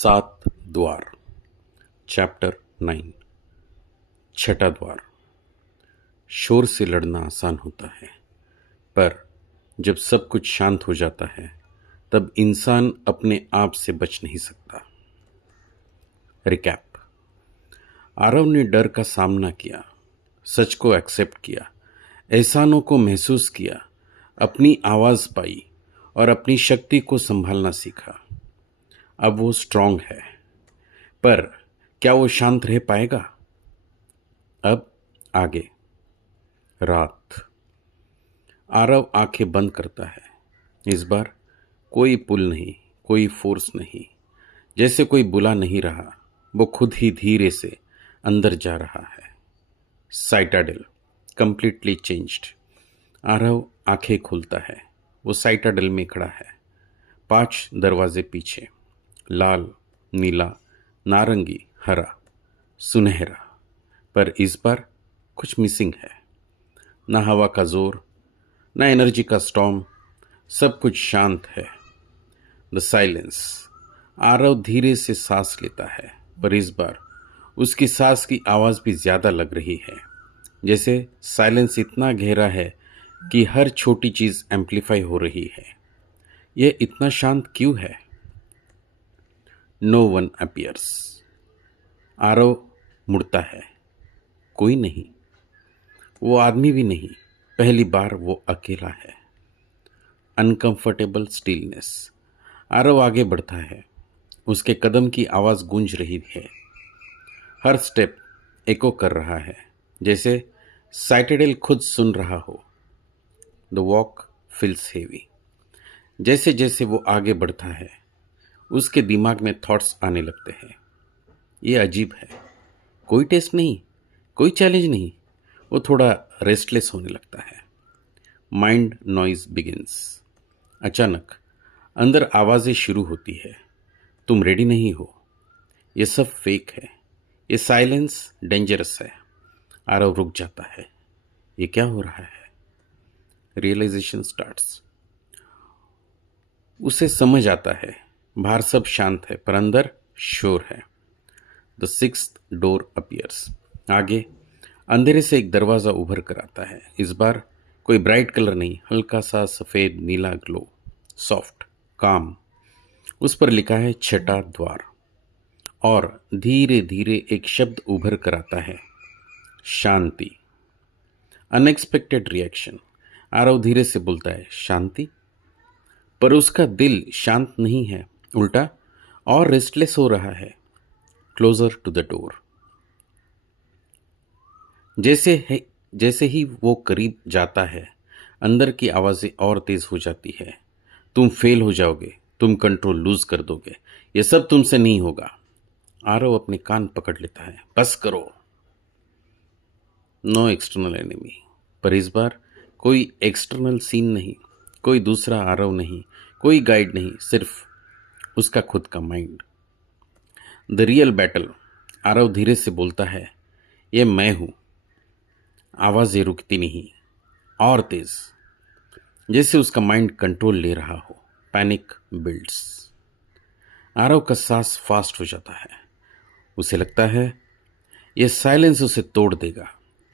सात द्वार। चैप्टर 9। छठा द्वार। शोर से लड़ना आसान होता है, पर जब सब कुछ शांत हो जाता है तब इंसान अपने आप से बच नहीं सकता। रिकैप। आरव ने डर का सामना किया, सच को एक्सेप्ट किया, एहसानों को महसूस किया, अपनी आवाज पाई और अपनी शक्ति को संभालना सीखा। अब वो स्ट्रांग है, पर क्या वो शांत रह पाएगा? अब आगे। रात। आरव आंखें बंद करता है। इस बार कोई पुल नहीं, कोई फोर्स नहीं, जैसे कोई बुला नहीं रहा। वो खुद ही धीरे से अंदर जा रहा है। साइटाडेल कंप्लीटली चेंज्ड। आरव आंखें खोलता है। वो साइटाडेल में खड़ा है, 5 दरवाजे पीछे। लाल, नीला, नारंगी, हरा, सुनहरा। पर इस बार कुछ मिसिंग है। ना हवा का जोर, ना एनर्जी का स्टॉर्म, सब कुछ शांत है। The silence. आरव धीरे से सांस लेता है, पर इस बार उसकी सांस की आवाज भी ज्यादा लग रही है। जैसे साइलेंस इतना गहरा है कि हर छोटी चीज एम्पलीफाई हो रही है। यह इतना शांत क्यों है? No one appears. आरव मुड़ता है। कोई नहीं। वो आदमी भी नहीं। पहली बार वो अकेला है। Uncomfortable stillness. आरव आगे बढ़ता है। उसके कदम की आवाज गूंज रही है। हर स्टेप एको कर रहा है, जैसे साइटेडल खुद सुन रहा हो। The walk feels heavy. जैसे जैसे वो आगे बढ़ता है, उसके दिमाग में थॉट्स आने लगते हैं। ये अजीब है। कोई टेस्ट नहीं, कोई चैलेंज नहीं। वो थोड़ा रेस्टलेस होने लगता है। Mind noise begins. अचानक अंदर आवाजें शुरू होती है। तुम रेडी नहीं हो, ये सब फेक है, ये साइलेंस डेंजरस है। आरव रुक जाता है। ये क्या हो रहा है? Realisation starts. उसे समझ आता है, बाहर सब शांत है पर अंदर शोर है। The sixth door appears. आगे अंधेरे से एक दरवाजा उभर कर आता है। इस बार कोई ब्राइट कलर नहीं, हल्का सा सफेद नीला ग्लो, सॉफ्ट, काम। उस पर लिखा है छठा द्वार। और धीरे धीरे एक शब्द उभर कर आता है, शांति। Unexpected reaction. आरव धीरे से बोलता है, शांति? पर उसका दिल शांत नहीं है, उल्टा और रेस्टलेस हो रहा है। Closer to the door. जैसे ही वो करीब जाता है, अंदर की आवाजें और तेज हो जाती है। तुम फेल हो जाओगे, तुम कंट्रोल लूज कर दोगे, ये सब तुमसे नहीं होगा। आरव अपने कान पकड़ लेता है। बस करो। No external enemy. पर इस बार कोई एक्सटर्नल सीन नहीं, कोई दूसरा आरव नहीं, कोई गाइड नहीं, सिर्फ उसका खुद का mind. The real battle. Aarav धीरे से बोलता है, ये मैं हूं। आवाजें रुकती नहीं, और तेज, जैसे उसका माइंड कंट्रोल ले रहा हो। Panic builds. आरव का सांस फास्ट हो जाता है। उसे लगता है ये साइलेंस उसे तोड़ देगा।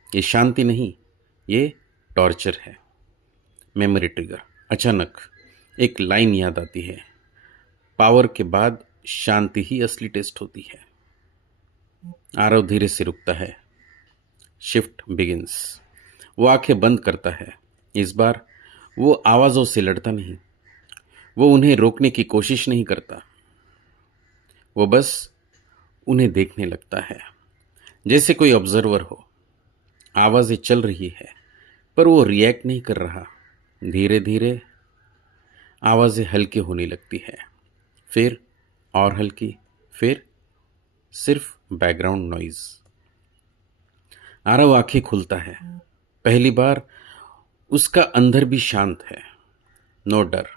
ये शांति नहीं, ये टॉर्चर है। Memory trigger. अचानक एक लाइन याद आती है, पावर के बाद शांति ही असली टेस्ट होती है। आरव धीरे से रुकता है। Shift begins. वो आंखें बंद करता है। इस बार वो आवाजों से लड़ता नहीं, वो उन्हें रोकने की कोशिश नहीं करता। वो बस उन्हें देखने लगता है, जैसे कोई ऑब्जर्वर हो। आवाजें चल रही है, पर वो रिएक्ट नहीं कर रहा। धीरे धीरे आवाजें हल्की होने लगती है, फिर और हल्की, फिर सिर्फ बैकग्राउंड नॉइज। आरव आंखें खुलता है। पहली बार उसका अंदर भी शांत है। नो डर,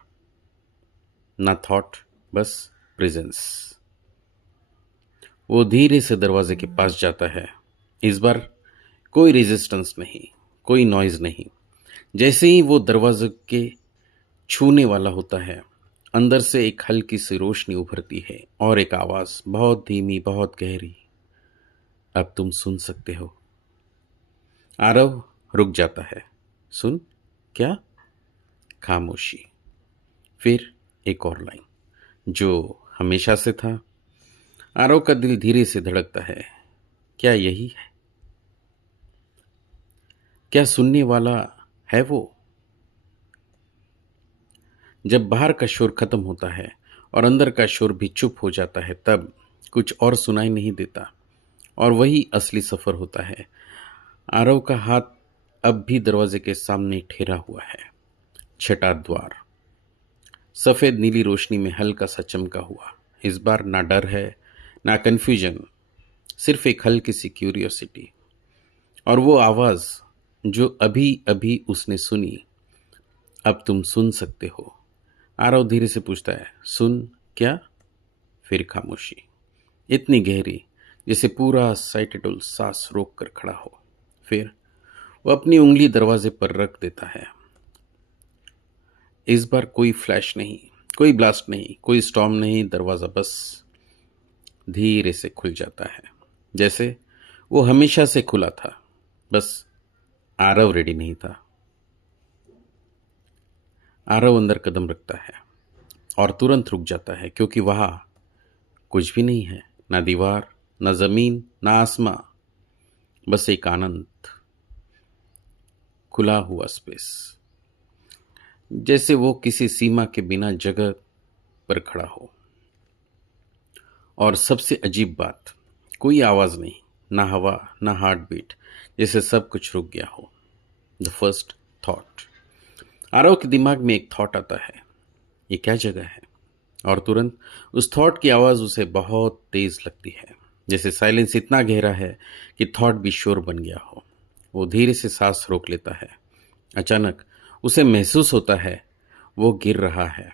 ना थॉट, बस प्रेजेंस। वो धीरे से दरवाजे के पास जाता है। इस बार कोई रेजिस्टेंस नहीं, कोई नॉइज नहीं। जैसे ही वो दरवाजे के छूने वाला होता है, अंदर से एक हल्की सी रोशनी उभरती है और एक आवाज बहुत धीमी, बहुत गहरी, अब तुम सुन सकते हो। आरव रुक जाता है। सुन? क्या? खामोशी। फिर एक और लाइन जो हमेशा से था। आरव का दिल धीरे से धड़कता है। क्या यही है? क्या सुनने वाला है वो? जब बाहर का शोर खत्म होता है और अंदर का शोर भी चुप हो जाता है, तब कुछ और सुनाई नहीं देता, और वही असली सफर होता है। आरव का हाथ अब भी दरवाजे के सामने ठहरा हुआ है। छठा द्वार सफेद नीली रोशनी में हल्का सा चमका हुआ। इस बार ना डर है, ना कंफ्यूजन, सिर्फ एक हल्की सी क्यूरियोसिटी। और वो आवाज जो अभी अभी उसने सुनी, अब तुम सुन सकते हो। आरव धीरे से पूछता है, सुन? क्या? फिर खामोशी, इतनी गहरी जैसे पूरा साइटेडुल सांस रोक कर खड़ा हो। फिर वो अपनी उंगली दरवाजे पर रख देता है। इस बार कोई फ्लैश नहीं, कोई ब्लास्ट नहीं, कोई स्टॉर्म नहीं। दरवाजा बस धीरे से खुल जाता है, जैसे वो हमेशा से खुला था, बस आरव रेडी नहीं था। आरव अंदर कदम रखता है और तुरंत रुक जाता है, क्योंकि वहां कुछ भी नहीं है। ना दीवार, ना जमीन, ना आसमां, बस एक आनंद, खुला हुआ स्पेस, जैसे वो किसी सीमा के बिना जगह पर खड़ा हो। और सबसे अजीब बात, कोई आवाज नहीं, ना हवा, ना हार्ट बीट, जैसे सब कुछ रुक गया हो। द फर्स्ट थॉट, आरव के दिमाग में एक थॉट आता है, ये क्या जगह है? और तुरंत उस थॉट की आवाज उसे बहुत तेज लगती है, जैसे साइलेंस इतना गहरा है कि थॉट भी शोर बन गया हो। वो धीरे से सांस रोक लेता है। अचानक उसे महसूस होता है वो गिर रहा है,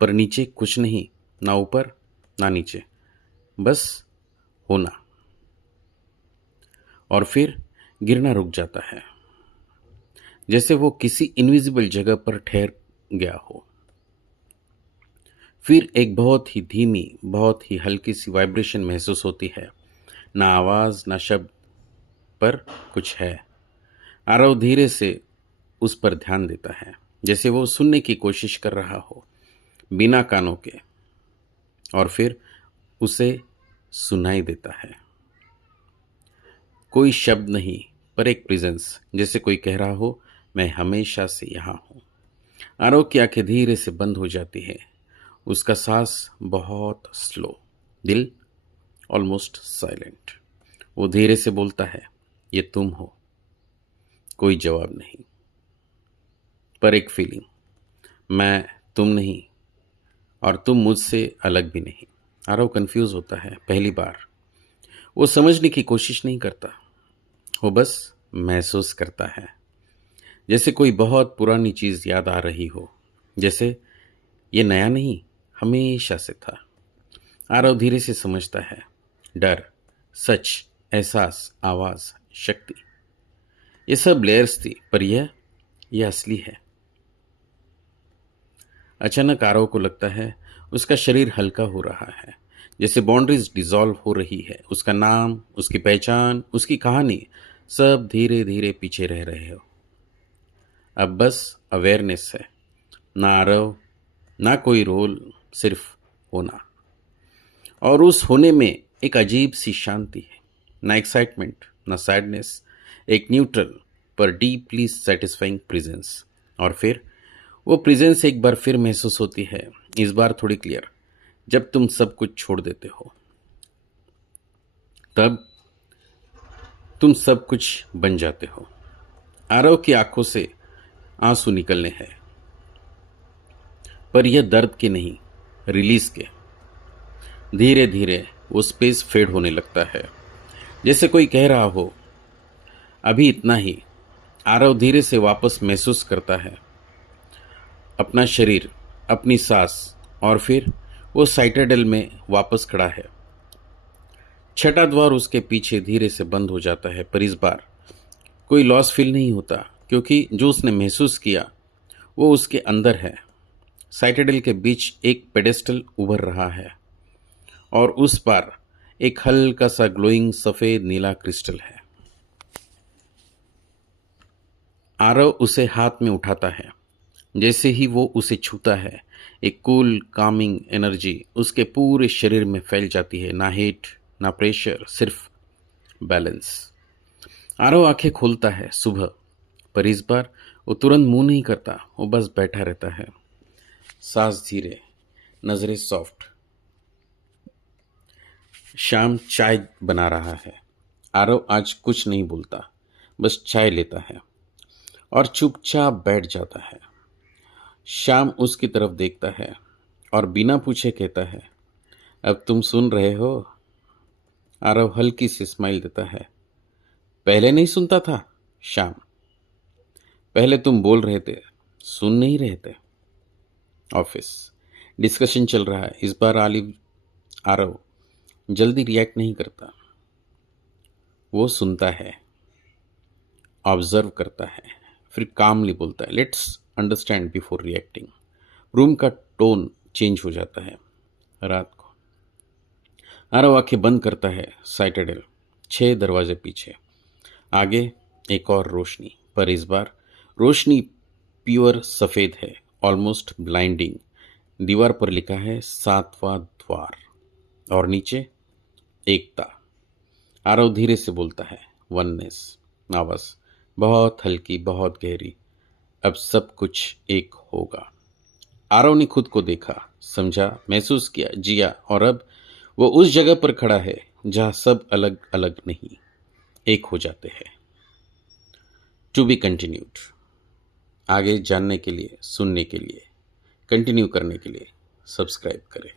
पर नीचे कुछ नहीं, ना ऊपर ना नीचे, बस होना। और फिर गिरना रुक जाता है, जैसे वो किसी इनविजिबल जगह पर ठहर गया हो। फिर एक बहुत ही धीमी, बहुत ही हल्की सी वाइब्रेशन महसूस होती है। ना आवाज, ना शब्द, पर कुछ है। आरव धीरे से उस पर ध्यान देता है, जैसे वो सुनने की कोशिश कर रहा हो, बिना कानों के। और फिर उसे सुनाई देता है। कोई शब्द नहीं, पर एक प्रेजेंस, जैसे कोई कह रहा हो, मैं हमेशा से यहां हूं। आरव की आंखें धीरे से बंद हो जाती है। उसका सांस बहुत स्लो, दिल ऑलमोस्ट साइलेंट। वो धीरे से बोलता है, ये तुम हो। कोई जवाब नहीं, पर एक फीलिंग, मैं तुम नहीं और तुम मुझसे अलग भी नहीं। आरव कंफ्यूज होता है। पहली बार वो समझने की कोशिश नहीं करता, वो बस महसूस करता है, जैसे कोई बहुत पुरानी चीज याद आ रही हो, जैसे ये नया नहीं, हमेशा से था। आरव धीरे से समझता है, डर, सच, एहसास, आवाज, शक्ति, ये सब लेयर्स थी, पर यह असली है। अचानक आरव को लगता है उसका शरीर हल्का हो रहा है, जैसे बाउंड्रीज डिसॉल्व हो रही है। उसका नाम, उसकी पहचान, उसकी कहानी, सब धीरे धीरे पीछे रह रहे हो। अब बस अवेयरनेस है, ना आरव, ना कोई रोल, सिर्फ होना। और उस होने में एक अजीब सी शांति है, ना एक्साइटमेंट, ना सैडनेस, एक न्यूट्रल पर डीपली सेटिस्फाइंग प्रेजेंस। और फिर वो प्रेजेंस एक बार फिर महसूस होती है, इस बार थोड़ी क्लियर। जब तुम सब कुछ छोड़ देते हो, तब तुम सब कुछ बन जाते हो। आरव की आंखों से आंसू निकलने हैं, पर यह दर्द के नहीं, रिलीज के। धीरे धीरे वो स्पेस फेड होने लगता है, जैसे कोई कह रहा हो, अभी इतना ही। आरव धीरे से वापस महसूस करता है अपना शरीर, अपनी सांस, और फिर वो साइटाडेल में वापस खड़ा है। छठा द्वार उसके पीछे धीरे से बंद हो जाता है, पर इस बार कोई लॉस फील नहीं होता, क्योंकि जो उसने महसूस किया वो उसके अंदर है। साइटेडल के बीच एक पेडेस्टल उभर रहा है और उस पार एक हल्का सा ग्लोइंग सफेद नीला क्रिस्टल है। आरव उसे हाथ में उठाता है। जैसे ही वो उसे छूता है, एक कूल कामिंग एनर्जी उसके पूरे शरीर में फैल जाती है। ना हीट, ना प्रेशर, सिर्फ बैलेंस। आरव आंखें खोलता है सुबह, पर इस बार वो तुरंत मुंह नहीं करता, वो बस बैठा रहता है। सांस धीरे, नजरें सॉफ्ट। शाम चाय बना रहा है। आरव आज कुछ नहीं बोलता, बस चाय लेता है और चुपचाप बैठ जाता है। शाम उसकी तरफ देखता है और बिना पूछे कहता है, अब तुम सुन रहे हो? आरव हल्की सी स्माइल देता है। पहले नहीं सुनता था? शाम, पहले तुम बोल रहे थे, सुन नहीं रहे थे। ऑफिस डिस्कशन चल रहा है। इस बार आरव जल्दी रिएक्ट नहीं करता। वो सुनता है, ऑब्जर्व करता है, फिर कामली बोलता है, let's understand before reacting. Room का टोन चेंज हो जाता है। रात को आरव आंखें बंद करता है। साइटेडल 6 दरवाजे पीछे, आगे एक और रोशनी, पर इस बार रोशनी प्योर सफेद है, ऑलमोस्ट ब्लाइंडिंग। दीवार पर लिखा है 7वां द्वार और नीचे एकता। आरव धीरे से बोलता है, वननेस। आवाज बहुत हल्की, बहुत गहरी। अब सब कुछ एक होगा। आरव ने खुद को देखा, समझा, महसूस किया, जिया, और अब वो उस जगह पर खड़ा है जहां सब अलग अलग नहीं, एक हो जाते हैं। To be continued. आगे जानने के लिए, सुनने के लिए, कंटिन्यू करने के लिए सब्सक्राइब करें।